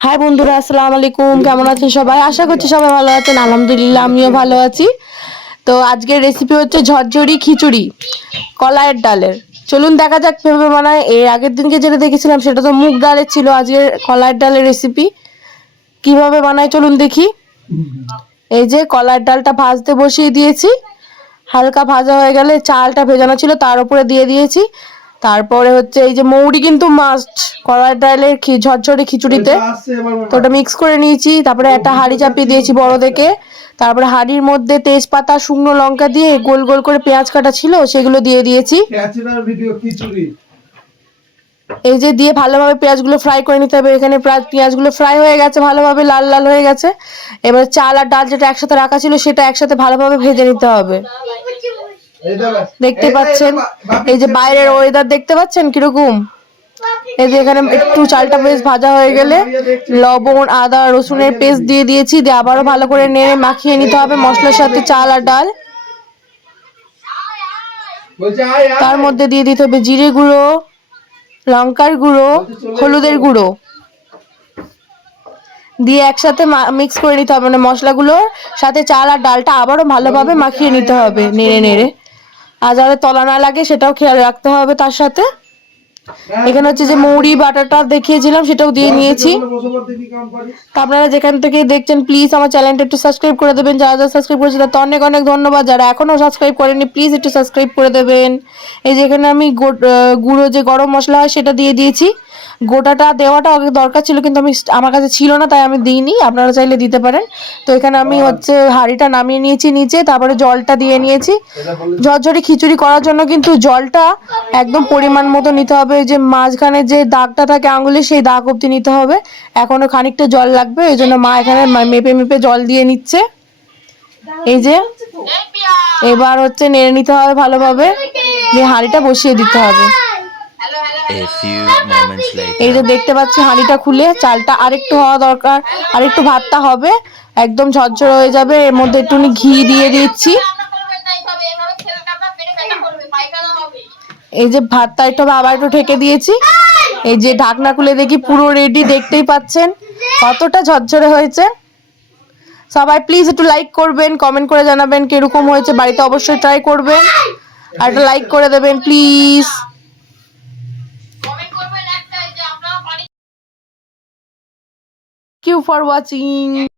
High বন্ধুরা, আসসালামু আলাইকুম। কেমন আছেন সবাই? আশা করছি সবাই ভালো আছেন। আলহামদুলিল্লাহ, আমিও ভালো আছি। তো আজকের রেসিপি হচ্ছে ঝরঝরি খিচুড়ি, কলাইয়ের ডালের। চলুন দেখা যাক কীভাবে বানায়। এর আগের দিনকে যেটা দেখেছিলাম, সেটা তো মুগ ডালের ছিল আজকের কলাইয়ের ডালের রেসিপি কীভাবে বানায় চলুন দেখি। এই যে কলাইয়ের ডালটা ভাজতে বসিয়ে দিয়েছি। হালকা ভাজা হয়ে গেলে চালটা ভেজানো ছিল, তার উপরে দিয়ে দিয়েছি। তারপরে হচ্ছে এই যে মৌরি কিন্তু মাস্ট কলাইয়ের ডালের ঝরঝরে খিচুড়িতে। তো ওটা মিক্স করে নিয়েছি তারপরে একটা হাঁড়ি চাপিয়ে দিয়েছি বড় দেখে তারপরে হাঁড়ির মধ্যে তেজপাতা শুকনো লঙ্কা দিয়ে গোল গোল করে পেঁয়াজ কাটা ছিল সেগুলো দিয়ে দিয়েছি। এই যে দিয়ে ভালোভাবে পেঁয়াজগুলো ফ্রাই করে নিতে হবে। এখানে প্রায় পেঁয়াজগুলো ফ্রাই হয়ে গেছে ভালোভাবে লাল লাল হয়ে গেছে। এবার চাল আর ডাল যেটা একসাথে রাখা ছিল সেটা একসাথে ভালোভাবে ভেজে নিতে হবে। দেখতে পাচ্ছেন? এই যে বাইরের ওয়েদার দেখতে পাচ্ছেন কীরকম? এই যে এখানে একটু চালটা বেশ ভাজা হয়ে গেলে লবণ আদা রসুনের পেস্ট দিয়ে দিয়েছি দিয়ে আবারও ভালো করে নেড়ে মাখিয়ে নিতে হবে মশলার সাথে চাল আর ডাল। তার মধ্যে দিয়ে দিতে হবে জিরে গুঁড়ো লঙ্কার গুঁড়ো হলুদের গুঁড়ো। দিয়ে একসাথে মিক্স করে নিতে হবে মানে মশলাগুলোর সাথে চাল আর ডালটা আবারও ভালোভাবে মাখিয়ে নিতে হবে নেড়ে নেড়ে। আর যাতে তলা না লাগে সেটাও খেয়াল রাখতে হবে তার সাথে। এখানে হচ্ছে যে মৌরি বাটারটা দেখিয়েছিলাম সেটাও দিয়ে নিয়েছি। আপনারা যেখান থেকে দেখছেন প্লিজ আমার চ্যানেলটা একটু সাবস্ক্রাইব করে দেবেন। যারা যারা সাবস্ক্রাইব করেছে তাদের অনেক অনেক ধন্যবাদ। যারা এখনও সাবস্ক্রাইব করেনি প্লিজ একটু সাবস্ক্রাইব করে দেবেন। এই যেখানে আমি গুঁড়ো যে গরম মশলা হয় সেটা দিয়ে দিয়েছি। গোটাটা দেওয়াটা আগে দরকার ছিল কিন্তু আমি আমার কাছে ছিল না তাই আমি দিইনি আপনারা চাইলে দিতে পারেন। তো এখানে আমি হচ্ছে হাঁড়িটা নামিয়ে নিয়েছি নিচে তারপরে জলটা দিয়ে নিয়েছি। ঝরঝরি খিচুড়ি করার জন্য কিন্তু জলটা একদম পরিমাণ মতো নিতে হবে এই যে মাঝখানে যে দাগটা থাকে আঙুলে সেই দাগ অবধি নিতে হবে। এখনও খানিকটা জল লাগবে এই জন্য মা এখানে মেপে মেপে জল দিয়ে নিচ্ছে। এই যে এবার হচ্ছে নেড়ে নিতে হবে ভালোভাবে দিয়ে হাঁড়িটা বসিয়ে দিতে হবে। এই যে দেখতে পাচ্ছি হাঁড়িটা খুলে, চালটা আরেকটু হওয়া দরকার, আরেকটু ভাতটা হবে, একদম ঝরঝর হয়ে যাবে, এর মধ্যে একটুখানি ঘি দিয়ে দিচ্ছি। এই যে ভাতটা একটু আবার একটু ঢেকে দিয়েছি। এই যে ঢাকনা খুলে দেখি পুরো রেডি দেখতেই পাচ্ছেন, কতটা ঝরঝরে হয়েছে। সবাই প্লিজ একটু লাইক করবেন কমেন্ট করে জানাবেন কীরকম হয়েছে, বাড়িতে অবশ্যই ট্রাই করবেন। আর একটা লাইক করে দেবেন প্লিজ you for watching.